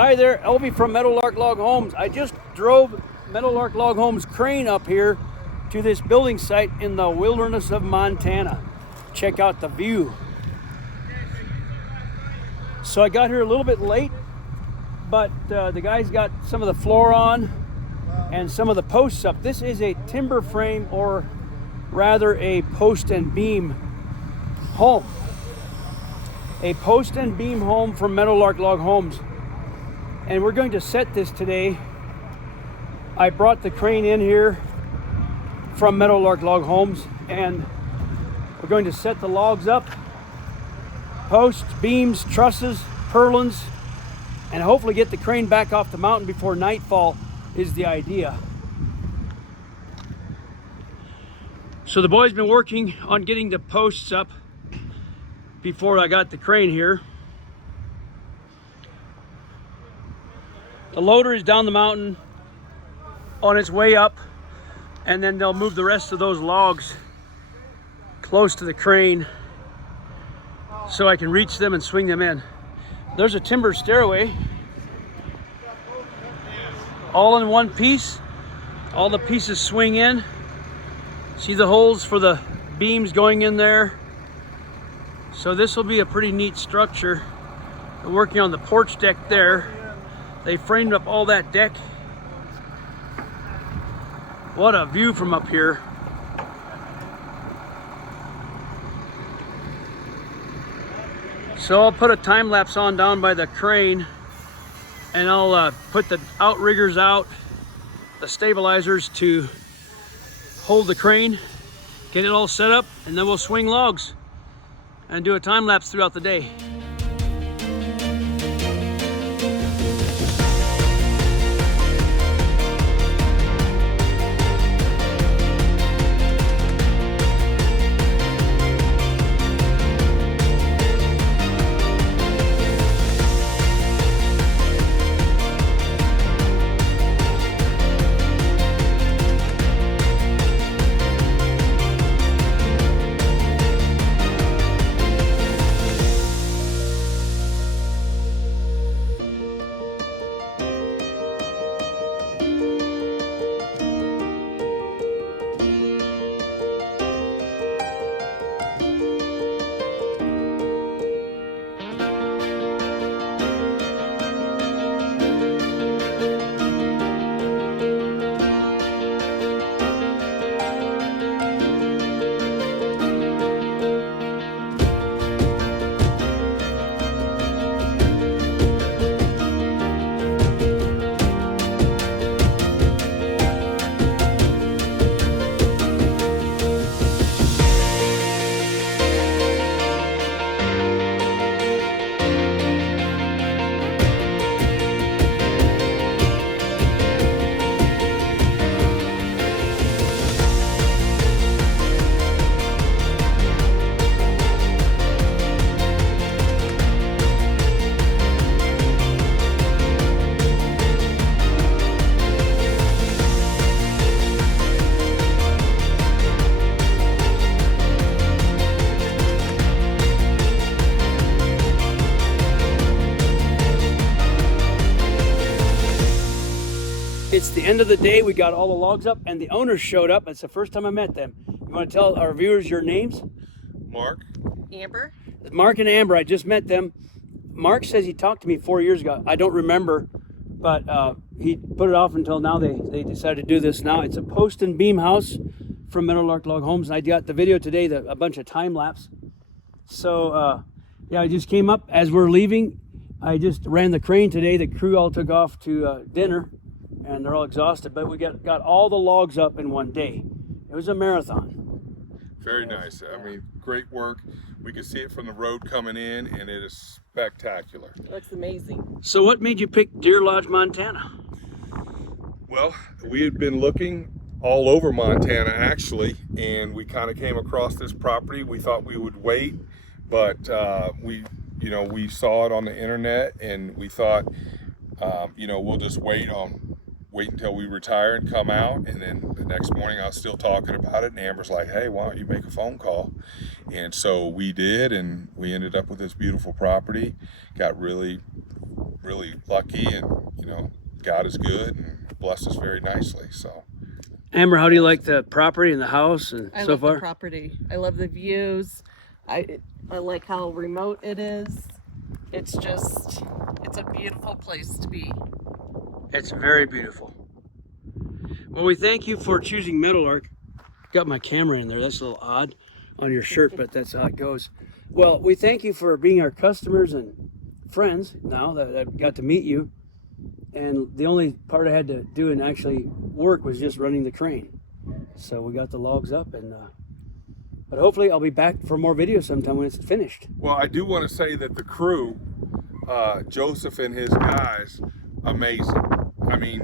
Hi there, Elvie from Meadowlark Log Homes. I just drove Meadowlark Log Homes crane up here to this building site in the wilderness of Montana. Check out the view. So I got here a little bit late, but the guys got some of the floor on and some of the posts up. This is a timber frame, or rather a post and beam home. A post and beam home from Meadowlark Log Homes. And we're going to set this today. I brought the crane in here from Meadowlark Log Homes, and we're going to set the logs up, posts, beams, trusses, purlins, and hopefully get the crane back off the mountain before nightfall is the idea. So the boys been working on getting the posts up before I got the crane here. The loader is down the mountain on its way up, and then they'll move the rest of those logs close to the crane so I can reach them and swing them in. There's a timber stairway, all in one piece. All the pieces swing in. See the holes for the beams going in there. So this will be a pretty neat structure. We're working on the porch deck there. They framed up all that deck. What a view from up here. So I'll put a time lapse on down by the crane, and I'll put the outriggers out, the stabilizers to hold the crane, get it all set up, and then we'll swing logs and do a time lapse throughout the day. It's the end of the day. We got all the logs up, and the owners showed up. It's the first time I met them. You want to tell our viewers your names? Mark. Amber. Mark and Amber. I just met them. Mark says he talked to me 4 years ago. I don't remember, but he put it off until now. They decided to do this now. It's a post and beam house from Meadowlark Log Homes, and I got the video today, a bunch of time lapse. So yeah, I just came up as we're leaving. I just ran the crane today. The crew all took off to dinner, and they're all exhausted, but we got all the logs up in one day. It was a marathon. Very nice. I mean, great work. We can see it from the road coming in, and it is spectacular. It looks amazing. So what made you pick Deer Lodge, Montana? Well, we had been looking all over Montana, actually, and we kind of came across this property. We thought we would wait, but we saw it on the internet, and we thought, we'll just wait until we retire and come out. And then the next morning I was still talking about it, and Amber's like, hey, why don't you make a phone call? And so we did, and we ended up with this beautiful property. Got really really lucky, and God is good and blessed us very nicely. So. Amber, how do you like the property and the house and I so love far? the property. I love the views. I like how remote it is. It's a beautiful place to be. It's very beautiful. Well, we thank you for choosing Meadowlark. Got my camera in there. That's a little odd on your shirt, but that's how it goes. Well, we thank you for being our customers and friends now that I've got to meet you. And the only part I had to do and actually work was just running the crane. So we got the logs up, and but hopefully I'll be back for more videos sometime when it's finished. Well, I do want to say that the crew, Joseph and his guys, amazing. I mean,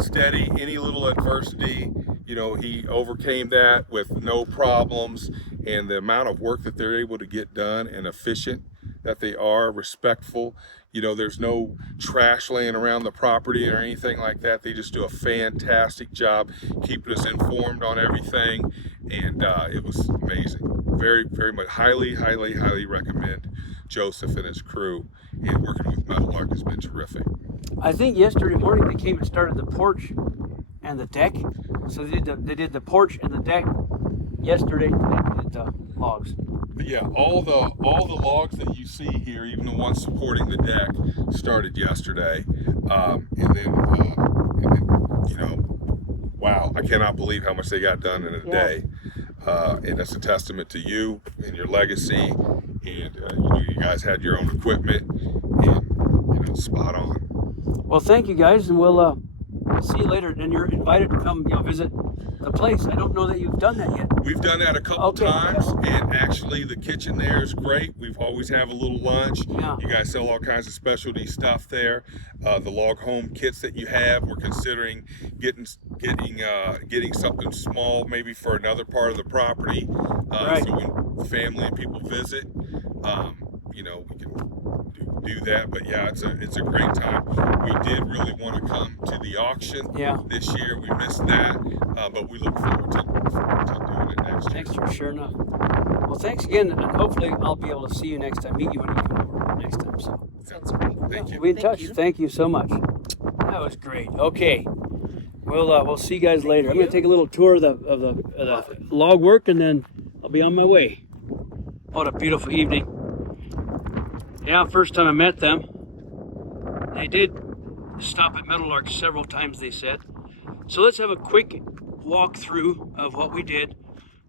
steady, any little adversity, he overcame that with no problems, and the amount of work that they're able to get done and efficient that they are, respectful. There's no trash laying around the property or anything like that. They just do a fantastic job keeping us informed on everything, and it was amazing. Very, very much, highly, highly, highly recommend Joseph and his crew, and working with Meadowlark has been terrific. I think yesterday morning they came and started the porch and the deck. So they did the porch and the deck yesterday. They did the logs. But yeah, all the logs that you see here, even the ones supporting the deck, started yesterday, and then wow, I cannot believe how much they got done in a day, and that's a testament to you and your legacy, and you guys had your own equipment, and spot on. Well, thank you guys, and we'll see you later. And you're invited to come, visit the place. I don't know that you've done that yet. We've done that a couple times, and actually the kitchen there is great. We've always have a little lunch. Yeah. You guys sell all kinds of specialty stuff there. The log home kits that you have, we're considering getting something small, maybe for another part of the property. Right. So when family and people visit, we can do that. But yeah, it's a great time. We did really want to come to the auction this year. We missed that, but we look forward to doing it next year. Next year, sure enough. Well, thanks again, and hopefully I'll be able to see you next time, meet you when you come over next time. So Sounds great. Thank you. we'll be in touch. Thank you so much. That was great. Okay, we'll see you guys later. I'm going to take a little tour of the log work, and then I'll be on my way. What a beautiful evening. Yeah, first time I met them. They did stop at Meadowlark several times, they said. So let's have a quick walkthrough of what we did,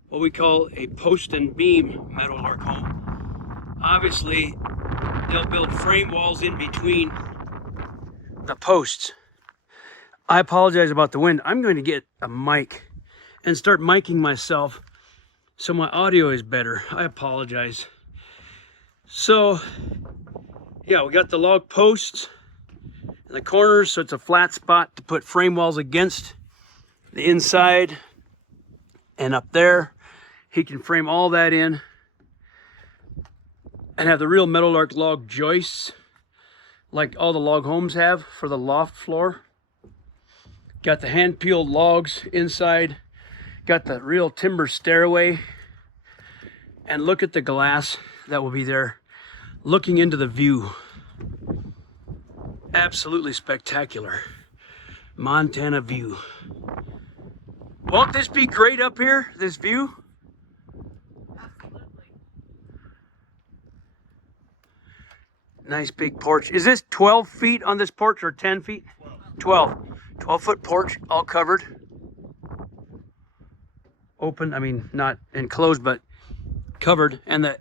what we call a post and beam Meadowlark home. Obviously, they'll build frame walls in between the posts. I apologize about the wind. I'm going to get a mic and start miking myself so my audio is better. I apologize. So, yeah, we got the log posts in the corners, so it's a flat spot to put frame walls against the inside. And up there, he can frame all that in and have the real Meadowlark log joists like all the log homes have for the loft floor. Got the hand-peeled logs inside. Got the real timber stairway. And look at the glass that will be there looking into the view. Absolutely spectacular. Montana view. Won't this be great up here, this view? Absolutely. Nice big porch. Is this 12 feet on this porch or 10 feet? 12. 12-foot porch, all covered. Open, I mean, not enclosed, but covered. And the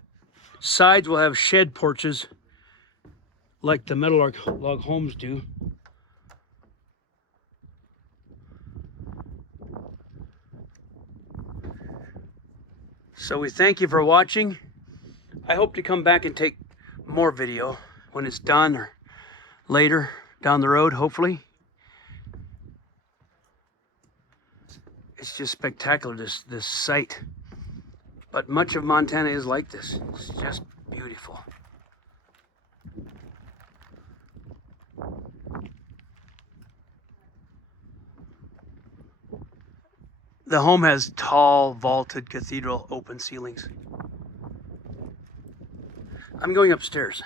sides will have shed porches like the Meadowlark Log Homes do. So we thank you for watching. I hope to come back and take more video when it's done or later down the road, hopefully. It's just spectacular, this site. But much of Montana is like this. It's just beautiful. The home has tall, vaulted cathedral open ceilings. I'm going upstairs.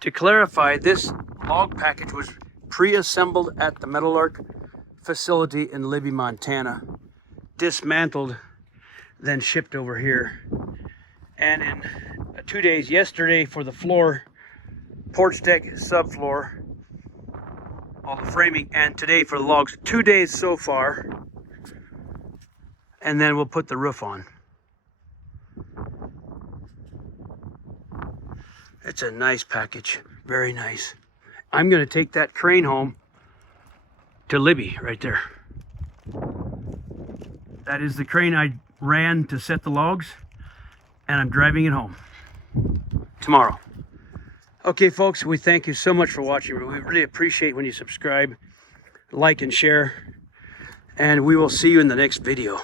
To clarify, this log package was pre-assembled at the Meadowlark facility in Libby, Montana, dismantled, then shipped over here. And in 2 days, yesterday for the floor, porch deck, subfloor, all the framing, and today for the logs. 2 days so far, and then we'll put the roof on. It's a nice package, very nice. I'm gonna take that crane home to Libby right there. That is the crane I ran to set the logs, and I'm driving it home tomorrow. Okay, folks, we thank you so much for watching. We really appreciate when you subscribe, like, and share, and we will see you in the next video.